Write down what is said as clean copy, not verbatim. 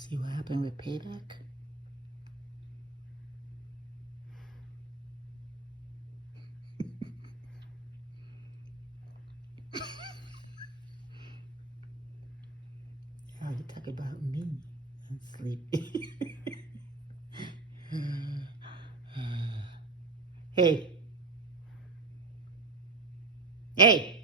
See what happened with payback? Oh, you talk about me. I'm sleepy. Hey. Hey.